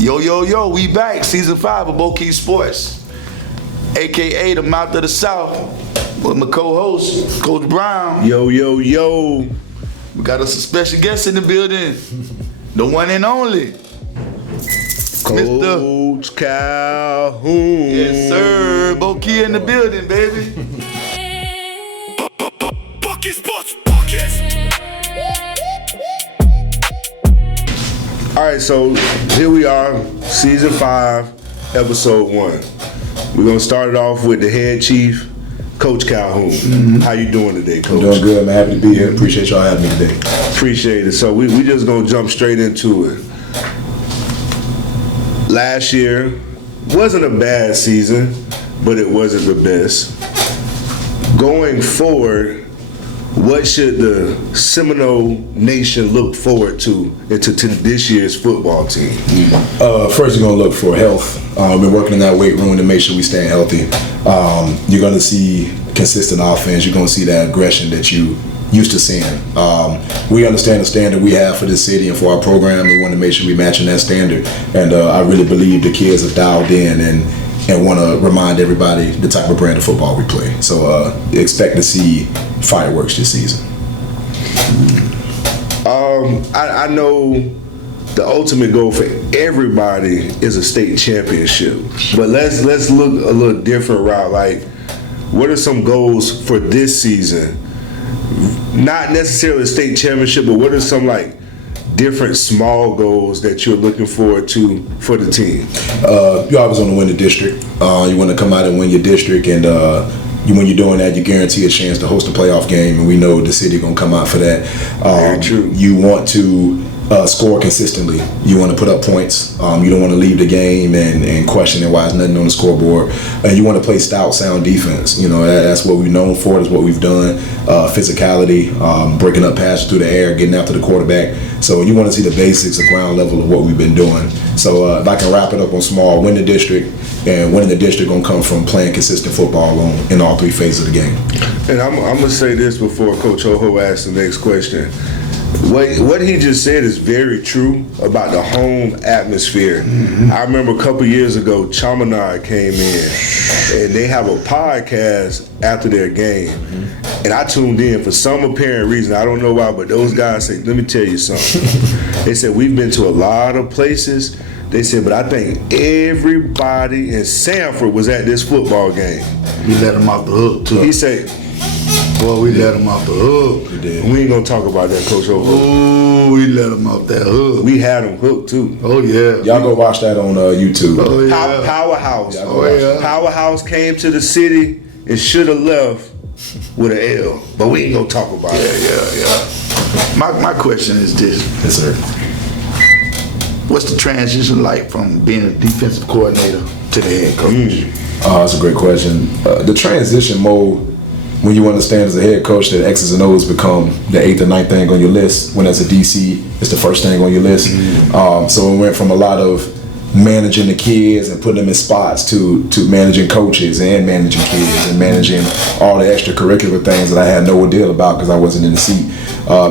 Yo, we back. Season 5 of Bokey Sports, a.k.a. the Mouth of the South, with my co-host, Coach Brown. Yo. We got us a special guest in the building, the one and only, Coach Calhoun. Yes, sir. Bokey in the building, baby. Bokey Sports Podcast. All right, so here we are, Season 5, Episode 1. We're going to start it off with the head chief, Coach Calhoun. Mm-hmm. How you doing today, Coach? I'm doing good. I'm happy to be here. Appreciate y'all having me today. Appreciate it. So we just going to jump straight into it. Last year wasn't a bad season, but it wasn't the best. Going forward, what should the Seminole Nation look forward to into this year's football team? First, you're going to look for health. We've been working in that weight room to make sure we stay healthy. You're going to see consistent offense. You're going to see that aggression that you used to seeing. We understand the standard we have for this city and for our program. We want to make sure we're matching that standard. And I really believe the kids have dialed in and want to remind everybody the type of brand of football we play. So expect to see fireworks this season. I know the ultimate goal for everybody is a state championship, but let's look a little different route. Like, what are some goals for this season? Not necessarily a state championship, but what are some different small goals that you're looking forward to for the team? You always want to win the district. You want to come out and win your district, and when you're doing that, you guarantee a chance to host a playoff game, and we know the city going to come out for that. Very true. You want to score consistently. You want to put up points. You don't want to leave the game and questioning why there's nothing on the scoreboard. And you want to play stout, sound defense. You know, that's what we're known for. That's what we've done. Physicality, breaking up passes through the air, getting after the quarterback. So you want to see the basics, the ground level of what we've been doing. So if I can wrap it up on small, win the district, and winning the district going to come from playing consistent football in all three phases of the game. And I'm going to say this before Coach Ho asks the next question. What he just said is very true about the home atmosphere. Mm-hmm. I remember a couple years ago, Chaminade came in, and they have a podcast after their game. Mm-hmm. And I tuned in for some apparent reason. I don't know why, but those guys say, let me tell you something. They said, we've been to a lot of places. They said, but I think everybody in Sanford was at this football game. We let them off the hook, too. He said, boy, we let them off the hook. We did. We ain't gonna talk about that, Coach Ho. Oh, we let them off that hook. We had them hooked too. Oh yeah. Y'all go watch that on YouTube. Oh yeah. Powerhouse. Yeah. Powerhouse came to the city and should have left with an L, but we ain't gonna talk about it. Yeah. My question is this. Yes, sir. What's the transition like from being a defensive coordinator to the head coach? That's a great question. The transition mode, when you understand as a head coach that X's and O's become the 8th or 9th thing on your list, when as a DC, it's the first thing on your list. So it went from a lot of managing the kids and putting them in spots to managing coaches and managing kids and managing all the extracurricular things that I had no idea about because I wasn't in the seat.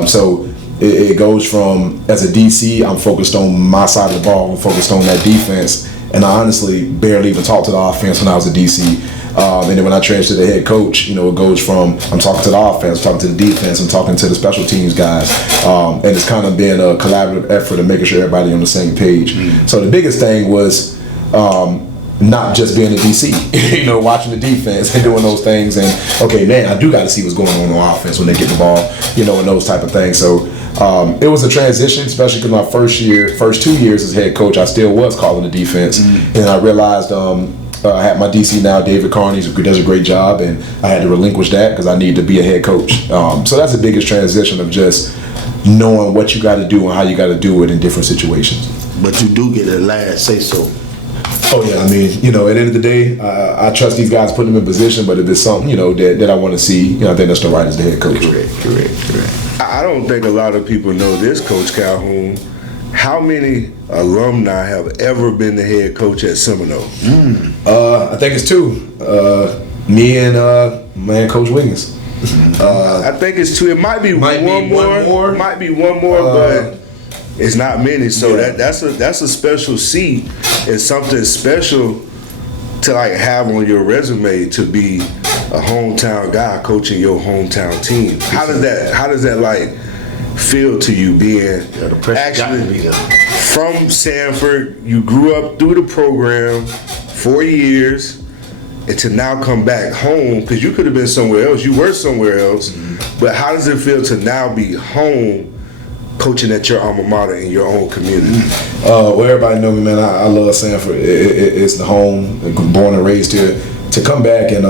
So it goes from, as a DC, I'm focused on my side of the ball, I'm focused on that defense, and I honestly barely even talked to the offense when I was a DC. And then when I transfer to the head coach, it goes from I'm talking to the offense, I'm talking to the defense, I'm talking to the special teams guys. And it's kind of been a collaborative effort of making sure everybody on the same page. So the biggest thing was not just being a DC, watching the defense and doing those things. And, okay, man, I do got to see what's going on offense when they get the ball, and those type of things. So it was a transition, especially because my first 2 years as head coach, I still was calling the defense. And I realized I had my DC now, David Carney, who does a great job, and I had to relinquish that because I need to be a head coach. So that's the biggest transition of just knowing what you got to do and how you got to do it in different situations. But you do get a last say so. Oh yeah, I mean, at the end of the day, I trust these guys, put them in position, but if it's something, that I want to see, I think that's the right as the head coach. Correct. I don't think a lot of people know this, Coach Calhoun. How many alumni have ever been the head coach at Seminole? I think it's 2. Me and Coach Wiggins. I think it's 2. It might be one more. Might be one more, but It's not many, so that's a special seat. It's something special to like have on your resume to be a hometown guy coaching your hometown team. How does that like feel to you being actually from Sanford? You grew up through the program 4 years, and to now come back home because you could have been somewhere else. You were somewhere else, but how does it feel to now be home? Coaching at your alma mater in your own community. Well, everybody know me, man. I love Sanford. It's the home. Born and raised here. To come back and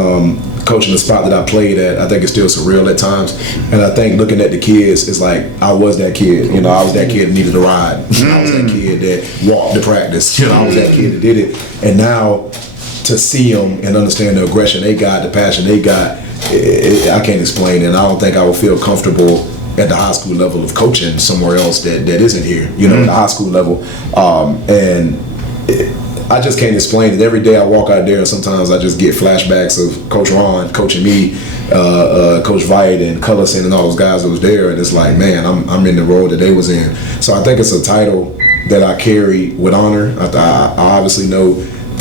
coaching the spot that I played at, I think it's still surreal at times. And I think looking at the kids, it's like I was that kid. You know, I was that kid that needed a ride. I was that kid that walked to practice. You know, I was that kid that did it. And now to see them and understand the aggression they got, the passion they got, I can't explain it. And I don't think I would feel comfortable at the high school level of coaching somewhere else that isn't here, you know, at the high school level. I just can't explain it. Every day I walk out there, sometimes I just get flashbacks of Coach Ron coaching me, Coach Vite and Cullison and all those guys that was there, and it's like, man, I'm in the role that they was in. So I think it's a title that I carry with honor. I obviously know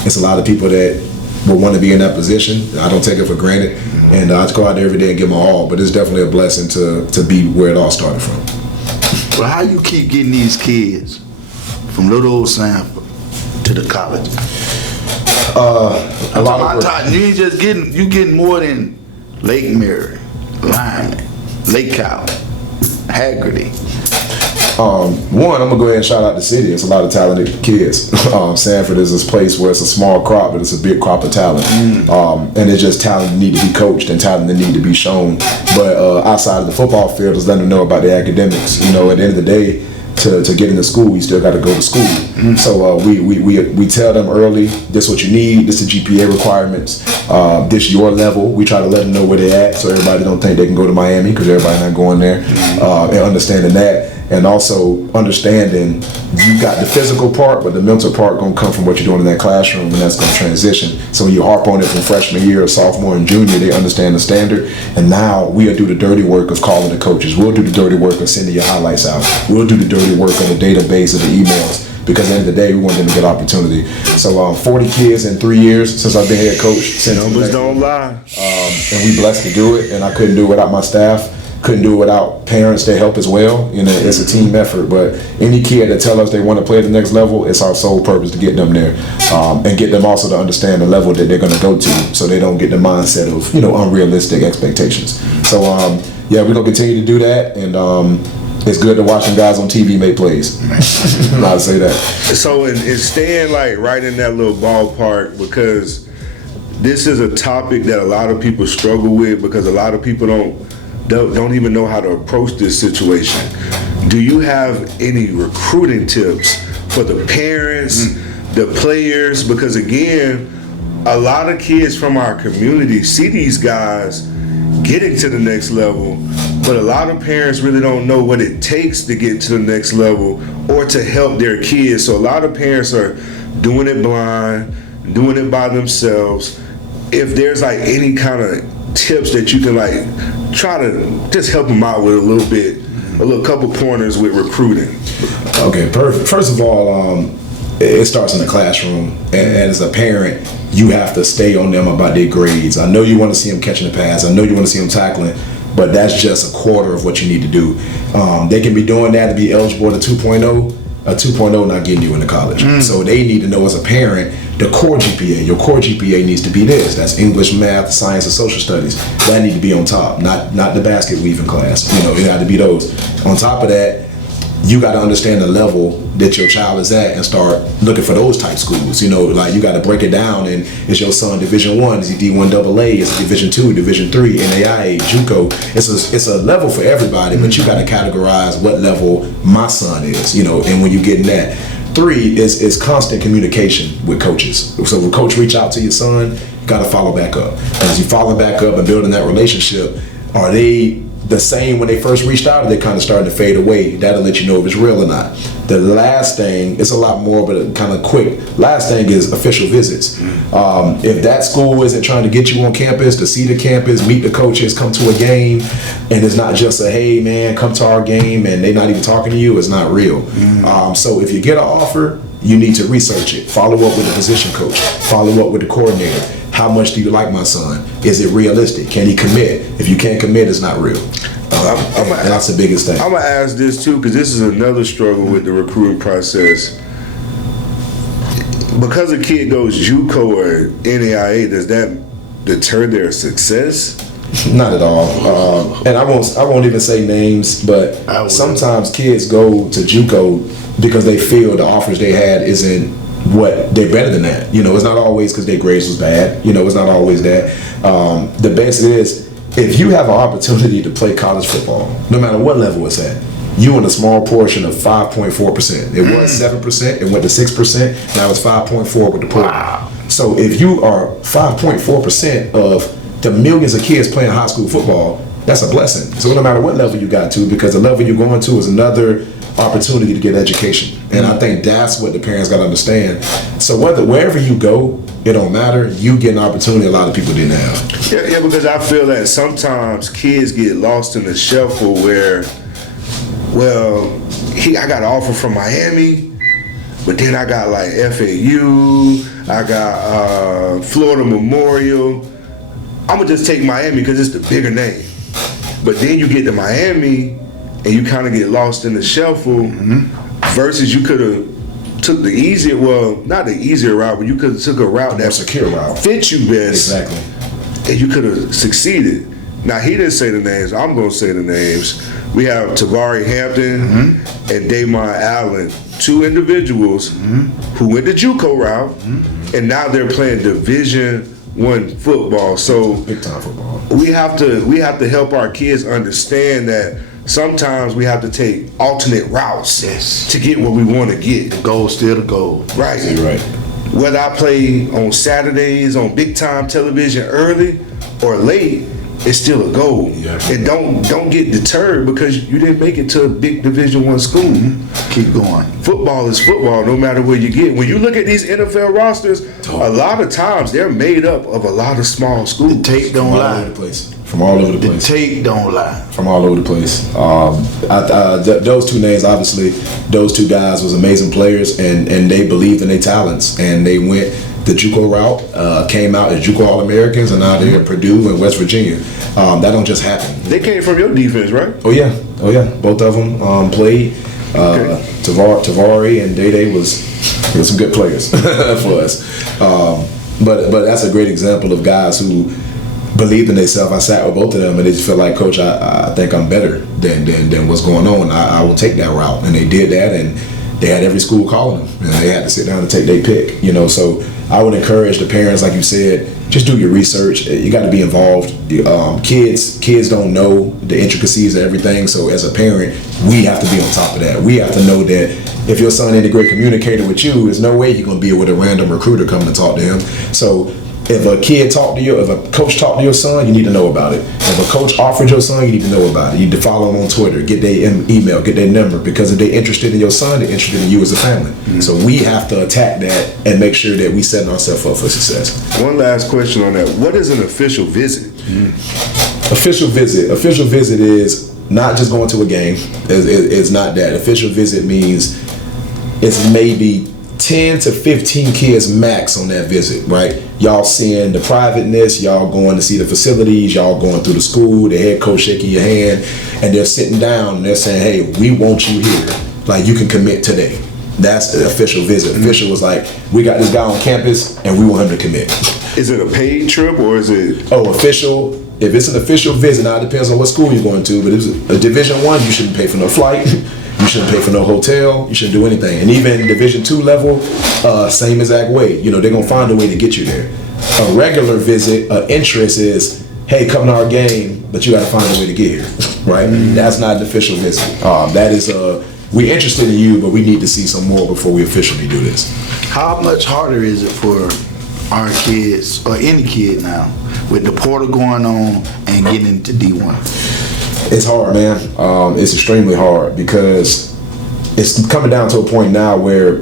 it's a lot of people that would want to be in that position. I don't take it for granted, and I go out there every day and give my all. But it's definitely a blessing to be where it all started from. Well, how you keep getting these kids from little old Sanford to the college? A lot of time. You ain't just getting more than Lake Mary, Lyman, Lake Cowley, Haggerty. One, I'm gonna go ahead and shout out the city. It's a lot of talented kids. Sanford is this place where it's a small crop, but it's a big crop of talent. And it's just talent that need to be coached and talent that need to be shown. But outside of the football field, is letting them know about the academics. You know, at the end of the day, to get into school, you still got to go to school. So we tell them early, this is what you need, this is the GPA requirements, this your level. We try to let them know where they're at so everybody don't think they can go to Miami because everybody not going there. And understanding that. And also understanding you got the physical part, but the mental part gonna come from what you're doing in that classroom, and that's gonna transition. So when you harp on it from freshman year, sophomore, and junior, they understand the standard. And now we'll do the dirty work of calling the coaches. We'll do the dirty work of sending your highlights out. We'll do the dirty work of the database of the emails. Because at the end of the day, we want them to get opportunity. So 40 kids in 3 years since I've been head coach. Numbers don't lie. And we blessed to do it, and I couldn't do it without my staff. Couldn't do it without parents that help as well. You know, it's a team effort. But any kid that tell us they want to play at the next level, it's our sole purpose to get them there, and get them also to understand the level that they're going to go to, so they don't get the mindset of unrealistic expectations. So we're gonna continue to do that, and it's good to watch them guys on TV make plays. I'd say that. So it's staying like right in that little ballpark, because this is a topic that a lot of people struggle with, because a lot of people don't even know how to approach this situation. Do you have any recruiting tips for the parents, the players? Because again, a lot of kids from our community see these guys getting to the next level, but a lot of parents really don't know what it takes to get to the next level or to help their kids. So a lot of parents are doing it blind, doing it by themselves. If there's like any kind of tips that you can like try to just help them out with a little bit, a little couple pointers with recruiting. Okay, perfect. First of all, it starts in the classroom, and as a parent, you have to stay on them about their grades. I know you want to see them catching the pass. I know you want to see them tackling, but that's just a quarter of what you need to do. They can be doing that to be eligible to 2.0. A 2.0 not getting you into college. So they need to know as a parent, the core GPA, your core GPA needs to be this. That's English, math, science, and social studies. That need to be on top, not the basket weaving class. It got to be those. On top of that, you got to understand the level that your child is at and start looking for those type schools. Like you got to break it down. And is your son Division I? Is he D1 AA? Is he Division II, Division III, NAIA, JUCO? It's a level for everybody, but you got to categorize what level my son is. And when you get in that. 3 is constant communication with coaches. So when coach reach out to your son, you got to follow back up. And as you follow back up and building that relationship, are they the same when they first reached out, or they kind of starting to fade away? That'll let you know if it's real or not. The last thing, it's a lot more, but kind of quick. Last thing is official visits. If that school isn't trying to get you on campus, to see the campus, meet the coaches, come to a game, and it's not just a, hey man, come to our game, and they're not even talking to you, it's not real. So if you get an offer, you need to research it. Follow up with the position coach. Follow up with the coordinator. How much do you like my son? Is it realistic? Can he commit? If you can't commit, it's not real. And that's the biggest thing. I'm gonna ask this too, because this is another struggle with the recruiting process. Because a kid goes JUCO or NAIA, does that deter their success? Not at all. And I won't even say names, but sometimes kids go to JUCO because they feel the offers they had isn't what they're better than that. You know, it's not always because their grades was bad. You know, it's not always that. The best is, if you have an opportunity to play college football, no matter what level it's at, you in a small portion of 5.4%. It was 7%, it went to 6%, now it's 5.4 with the program. Wow. So if you are 5.4% of the millions of kids playing high school football, that's a blessing. So no matter what level you got to, because the level you're going to is another opportunity to get education. And I think that's what the parents got to understand. So wherever you go, it don't matter. You get an opportunity a lot of people didn't have. Yeah, because I feel that sometimes kids get lost in the shuffle where, well, I got an offer from Miami, but then I got like FAU, I got Florida Memorial. I'm gonna just take Miami because it's the bigger name. But then you get to Miami and you kind of get lost in the shuffle versus you could have took the easier, well, not the easier route, but you could have took a route that secure route fit you best. Exactly. And you could have succeeded. Now, he didn't say the names. I'm going to say the names. We have Tavari Hampton and Damon Allen, two individuals who went the JUCO route, and now they're playing Division I football. So big time football. We have to help our kids understand that sometimes we have to take alternate routes to get what we want to get. The goal's still the goal. Right. You're right. Whether I play on Saturdays on big time television early or late, it's still a goal. Yeah. And don't get deterred because you didn't make it to a big Division I school. Keep going. Football is football no matter where you get. When you look at these NFL rosters, a lot of times they're made up of a lot of small schools. The tape don't lie. From all over the place. The tape don't lie. From all over the place. Those two names, obviously, those two guys was amazing players, and they believed in their talents, and they went the JUCO route, came out as JUCO All-Americans, and now they're at Purdue and West Virginia. That don't just happen. They came from your defense, right? Oh yeah. Both of them played. Tavari and Day was some good players for us. But that's a great example of guys who believed in themselves. I sat with both of them, and they just felt like, Coach, I think I'm better than what's going on. I will take that route, and they did that, and they had every school calling them, and they had to sit down and take their pick. You know, so I would encourage the parents, like you said, just do your research. You got to be involved. Kids don't know the intricacies of everything. So as a parent, we have to be on top of that. We have to know that if your son ain't a great communicator with you, there's no way you're gonna be with a random recruiter coming to talk to him. So if a kid talk to you, if a coach talk to your son, you need to know about it. If a coach offered your son, you need to know about it. You need to follow them on Twitter, get their email, get their number, because if they're interested in your son, they're interested in you as a family. So we have to attack that and make sure that we setting ourselves up for success. One last question on that. What is an official visit? Official visit is not just going to a game. It's not that. Official visit means it's maybe 10 to 15 kids max on that visit, right? Y'all seeing the privateness, y'all going to see the facilities, y'all going through the school, the head coach shaking your hand, and they're sitting down and they're saying, hey, we want you here. Like, you can commit today. That's the official visit. Official was like, we got this guy on campus and we want him to commit. Is it a paid trip or is it? Oh, official. If it's an official visit, now it depends on what school you're going to, but if it's a Division I, you shouldn't pay for no flight. You shouldn't pay for no hotel. You shouldn't do anything. And even Division II level, same exact way. You know, they're going to find a way to get you there. A regular visit, interest is, hey, come to our game, but you got to find a way to get here, right? That's not an official visit. That is, we're interested in you, but we need to see some more before we officially do this. How much harder is it for our kids, or any kid now, with the portal going on and getting into D1? It's hard, man. It's extremely hard because it's coming down to a point now where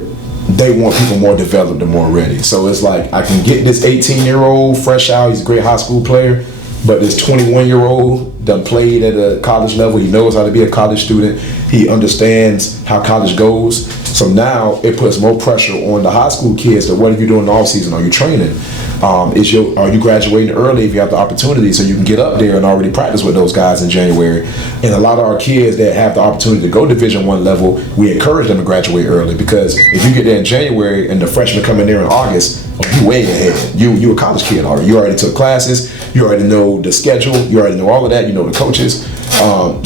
they want people more developed and more ready. So it's like, I can get this 18-year-old fresh out, he's a great high school player, but this 21-year-old done played at a college level, he knows how to be a college student, he understands how college goes. So now it puts more pressure on the high school kids that what are you doing in the off season? Are you training? Are you graduating early if you have the opportunity so you can get up there and already practice with those guys in January? And a lot of our kids that have the opportunity to go Division I level, we encourage them to graduate early, because if you get there in January and the freshmen come in there in August, you way ahead. You a college kid already. You already took classes. You already know the schedule. You already know all of that. You know the coaches.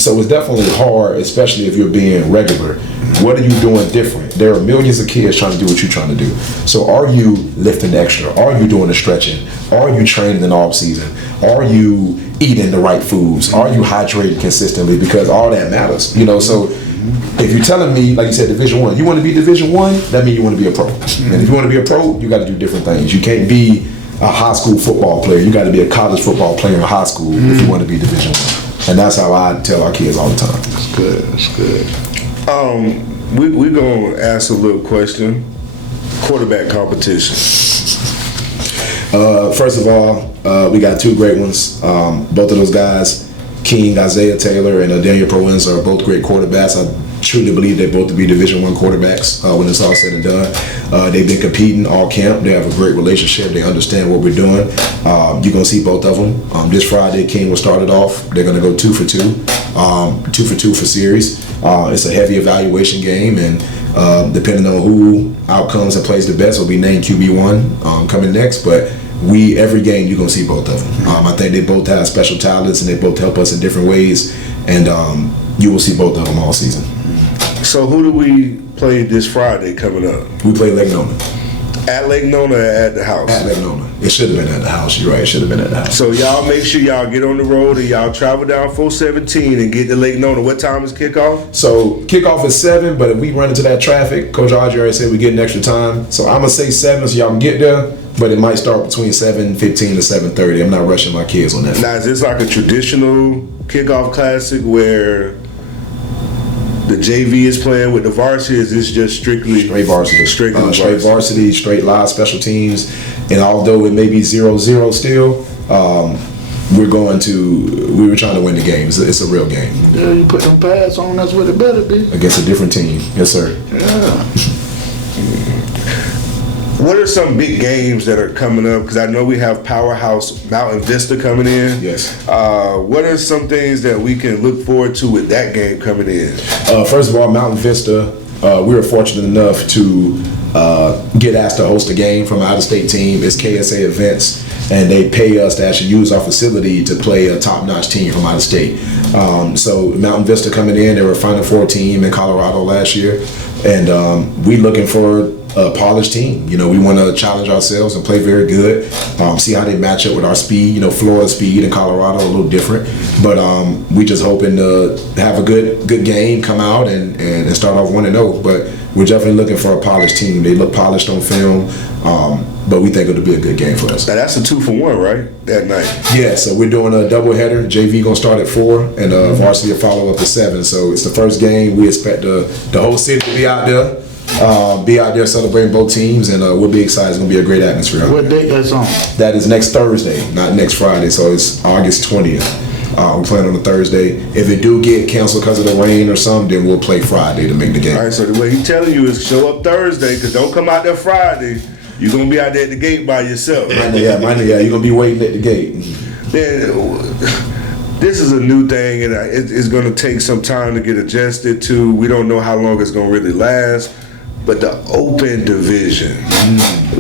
So it's definitely hard, especially if you're being regular. What are you doing different? There are millions of kids trying to do what you're trying to do. So are you lifting extra? Are you doing the stretching? Are you training in the off season? Are you eating the right foods? Are you hydrated consistently? Because all that matters. You know, so if you're telling me, like you said, Division I, you want to be Division I, that means you want to be a pro. And if you want to be a pro, you got to do different things. You can't be a high school football player. You got to be a college football player in high school if you want to be Division I. And that's how I tell our kids all the time. That's good. That's good. We're going to ask a little question. Quarterback competition. First of all, we got two great ones. Both of those guys, King Isaiah Taylor and Daniel Proenza, are both great quarterbacks. I truly believe they both to be Division I quarterbacks when it's all said and done. They've been competing all camp. They have a great relationship. They understand what we're doing. You're going to see both of them. This Friday, King will start it off. They're going to go 2 for 2. 2 for 2 for series. It's a heavy evaluation game, and depending on who outcomes and plays the best will be named QB1 coming next. But every game you're going to see both of them. I think they both have special talents, and they both help us in different ways, and you will see both of them all season. So who do we play this Friday coming up? We play Lake Nona. At Lake Nona or at the house? At Lake Nona. It should have been at the house. You're right. It should have been at the house. So y'all make sure y'all get on the road and y'all travel down 417 and get to Lake Nona. What time is kickoff? So kickoff is 7, but if we run into that traffic, Coach Audrey already said we get an extra time. So I'm going to say 7 so y'all can get there, but it might start between 7:15 to 7:30. I'm not rushing my kids on that. Now, is this like a traditional kickoff classic where the JV is playing with the varsity? Is this just strictly straight varsity? Straight Varsity, straight live special teams. And although it may be 0-0 still, we were trying to win the game. It's a real game. Yeah, you put them pads on, that's what it better be. Against a different team. Yes, sir. Yeah. What are some big games that are coming up? Because I know we have Powerhouse Mountain Vista coming in. Yes. What are some things that we can look forward to with that game coming in? First of all, Mountain Vista, we were fortunate enough to get asked to host a game from an out-of-state team. It's KSA Events, and they pay us to actually use our facility to play a top-notch team from out of state. So Mountain Vista coming in, they were a Final Four team in Colorado last year, and we looking for a polished team. You know, we want to challenge ourselves and play very good. See how they match up with our speed. You know, Florida speed in Colorado a little different, but we just hoping to have a good game, come out and start off 1-0. But we're definitely looking for a polished team. They look polished on film, but we think it'll be a good game for us. Now that's a 2-for-1, right? That night. Yeah, so we're doing a doubleheader. JV gonna start at 4, and varsity will follow up at 7. So it's the first game. We expect the whole city to be out there celebrating both teams, and we'll be excited. It's gonna be a great atmosphere. What date that's on? That is next Thursday, not next Friday. So it's August 20th. We're playing on a Thursday. If it do get canceled because of the rain or something, then we'll play Friday to make the game. All right, so the way he's telling you is show up Thursday, because don't come out there Friday. You're going to be out there at the gate by yourself. Yeah, you're going to be waiting at the gate. This is a new thing, and it's going to take some time to get adjusted to. We don't know how long it's going to really last. But the open division,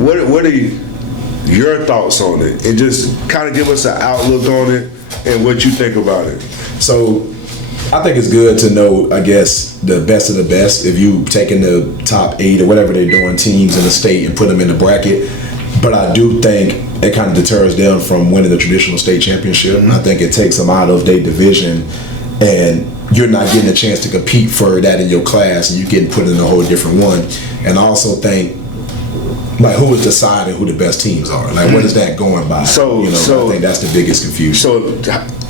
what are your thoughts on it? And just kind of give us an outlook on it and what you think about it. So I think it's good to know, I guess, the best of the best. If you taking the top 8 or whatever they're doing teams in the state and put them in the bracket. But I do think it kind of deters them from winning the traditional state championship. I think it takes them out of their division, and you're not getting a chance to compete for that in your class, and you're getting put in a whole different one. And I also think, like, who is deciding who the best teams are? Like, what is that going by? So I think that's the biggest confusion. So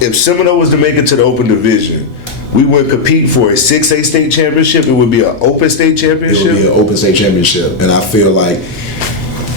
if Seminole was to make it to the open division, we would compete for a 6A state championship. It would be an open state championship. It would be an open state championship, and I feel like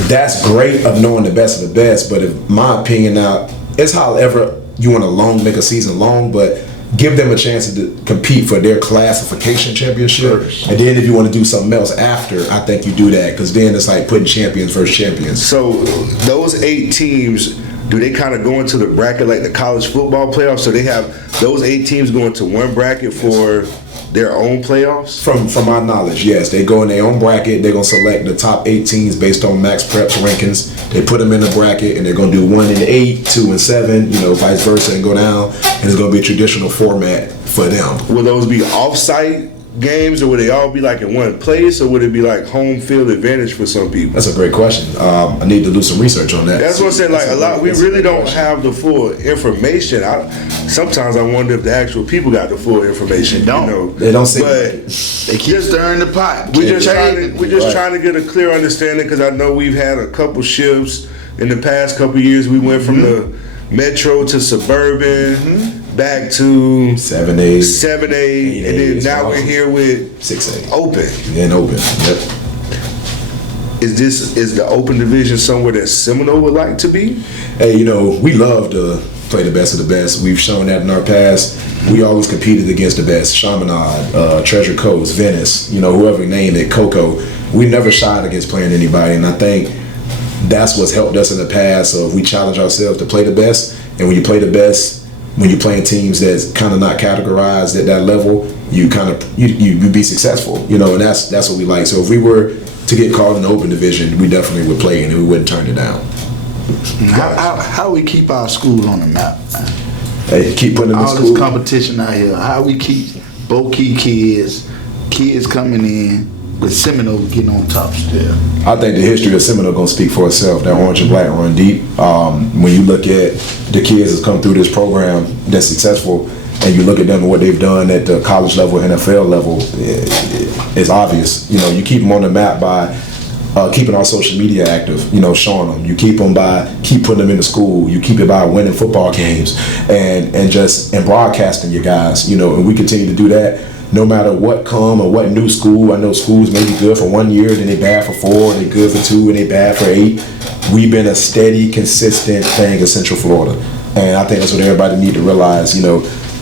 that's great of knowing the best of the best. But in my opinion, now it's however you want to make a season long, but give them a chance to compete for their classification championship. And then if you want to do something else after, I think you do that, because then it's like putting champions versus champions. So those 8 teams, do they kind of go into the bracket like the college football playoffs? So they have those 8 teams go into one bracket for their own playoffs? From my knowledge, yes. They go in their own bracket. They're going to select the top 8 teams based on Max Preps rankings. They put them in the bracket, and they're going to do 1 and 8, 2 and 7, vice versa, and go down. And it's going to be a traditional format for them. Will those be off-site games, or would they all be like in one place, or would it be like home field advantage for some people? That's a great question. I need to do some research on that. That's what I'm saying. Like a lot, we really don't have the full information. Sometimes I wonder if the actual people got the full information. They don't say. But they keep stirring the pot. We're just trying to get a clear understanding, because I know we've had a couple shifts in the past couple years. We went from the metro to suburban. Back to 7A, 7A, and then now we're here with 6A, open. And open. Yep. Is the open division somewhere that Seminole would like to be? Hey, we love to play the best of the best. We've shown that in our past. We always competed against the best. Chaminade, Treasure Coast, Venice, whoever you name it, Cocoa. We never shied against playing anybody, and I think that's what's helped us in the past. So we challenge ourselves to play the best, and when you play the best, when you're playing teams that's kind of not categorized at that level, you be successful, and that's what we like. So if we were to get called in the open division, we definitely would play, and we wouldn't turn it down. How we keep our school on the map, man? Hey, keep putting them in all school. This competition out here. How we keep Bokey kids coming in, with Seminole getting on top still? I think the history of Seminole gonna speak for itself. That orange and black run deep. When you look at the kids that's come through this program that's successful, and you look at them and what they've done at the college level, NFL level, it's obvious. You keep them on the map by keeping our social media active. Showing them. You keep them by putting them into school. You keep it by winning football games and broadcasting your guys. And we continue to do that. No matter what come or what new school. I know schools may be good for 1 year, then they bad for 4, and they good for 2, and they bad for 8. We've been a steady, consistent thing in Central Florida, and I think that's what everybody need to realize.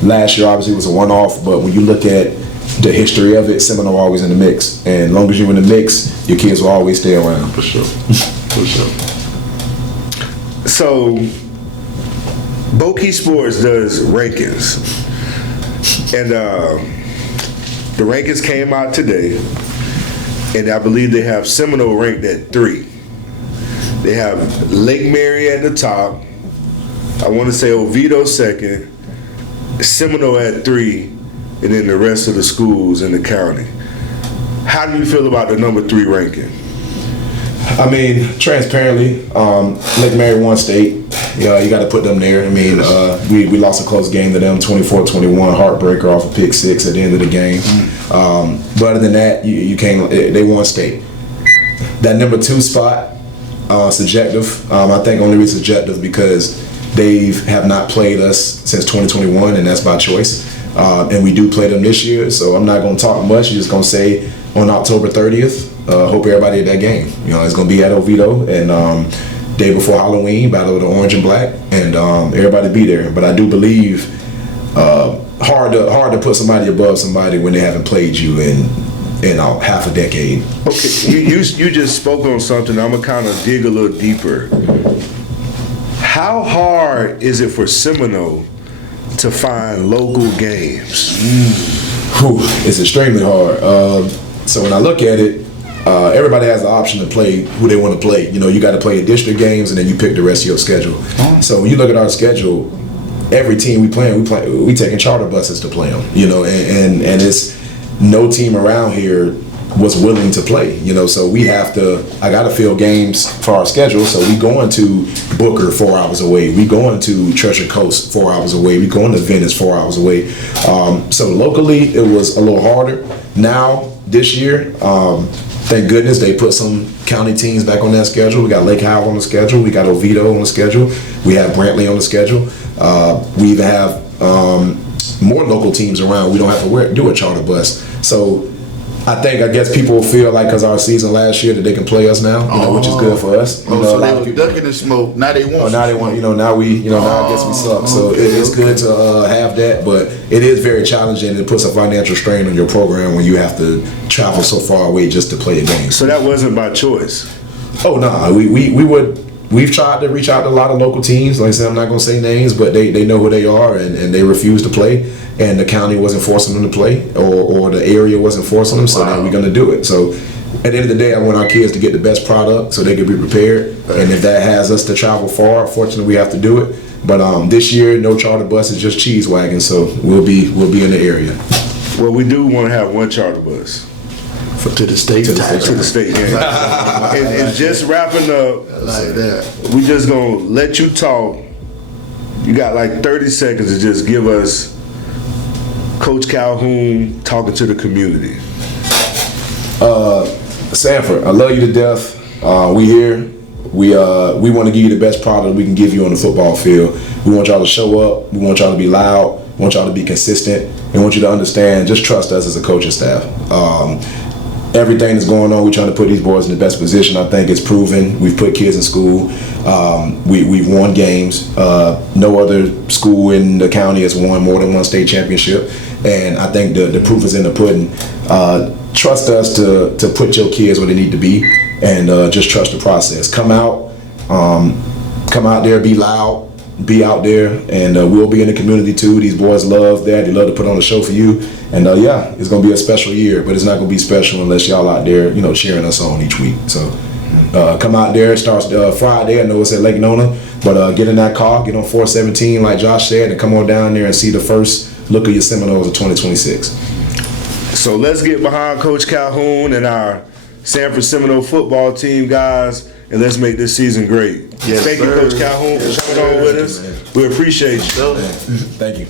Last year obviously was a one-off, but when you look at the history of it, Seminole always in the mix, and as long as you're in the mix, your kids will always stay around. For sure. For sure. So, Bokey Sports does rankings, and the rankings came out today, and I believe they have Seminole ranked at 3. They have Lake Mary at the top. I want to say Oviedo second, Seminole at 3, and then the rest of the schools in the county. How do you feel about the number 3 ranking? I mean, transparently, Lake Mary won state. Yeah, you got to put them there. I mean, we lost a close game to them, 24-21, heartbreaker off a pick 6 at the end of the game. But other than that, you can't. They won state. That number 2 spot, subjective. I think only reason subjective because they have not played us since 2021, and that's by choice. And we do play them this year, so I'm not going to talk much. I'm just going to say on October 30th. Hope everybody at that game. It's going to be at Oviedo, and day before Halloween, battle of the orange and black, and everybody be there. But I do believe hard to put somebody above somebody when they haven't played you in half a decade. Okay, you just spoke on something. I'm gonna kind of dig a little deeper. How hard is it for Seminole to find local games? It's extremely hard. So when I look at it, everybody has the option to play who they want to play. You got to play district games, and then you pick the rest of your schedule. So when you look at our schedule, every team we taking charter buses to play them. And it's no team around here was willing to play. So I got to fill games for our schedule. So we going to Booker 4 hours away. We going to Treasure Coast 4 hours away. We going to Venice 4 hours away. So locally, it was a little harder. Now this year. Thank goodness they put some county teams back on that schedule. We got Lake Howell on the schedule. We got Oviedo on the schedule. We have Brantley on the schedule. We even have more local teams around. We don't have to do a charter bus. So I guess people feel like because our season last year that they can play us now, which is good for us. So they were ducking the smoke. Now they want. Now they want. Now I guess we suck. So it's good to have that, but it is very challenging. It puts a financial strain on your program when you have to travel so far away just to play a game. So that wasn't by choice. Oh no, we've tried to reach out to a lot of local teams. Like I said, I'm not going to say names, but they know who they are, and they refuse to play. And the county wasn't forcing them to play, or the area wasn't forcing them, so now we're going to do it. So at the end of the day, I want our kids to get the best product so they can be prepared. And if that has us to travel far, fortunately we have to do it. But this year, no charter buses, just cheese wagons. So we'll be in the area. Well, we do want to have one charter bus. To the state game. And just wrapping up, like that. We just gonna let you talk. You got like 30 seconds to just give us Coach Calhoun talking to the community. Sanford, I love you to death. We here. We want to give you the best product we can give you on the football field. We want y'all to show up. We want y'all to be loud. We want y'all to be consistent. We want you to understand, just trust us as a coaching staff. Everything that's going on, we're trying to put these boys in the best position. I think it's proven. We've put kids in school. We've won games. No other school in the county has won more than one state championship. And I think the proof is in the pudding. Trust us to put your kids where they need to be, and just trust the process. Come out there, be loud, be out there, and we'll be in the community too. These boys love that. They love to put on a show for you. And it's going to be a special year, but it's not going to be special unless y'all out there, cheering us on each week. So come out there. It starts Friday. I know it's at Lake Nona, but get in that car, get on 417 like Josh said, and come on down there and see the first look of your Seminoles of 2026. So let's get behind Coach Calhoun and our Sanford Seminole football team, guys, and let's make this season great. Yes, Thank you, Coach Calhoun, for coming on with us. We appreciate you. Thank you.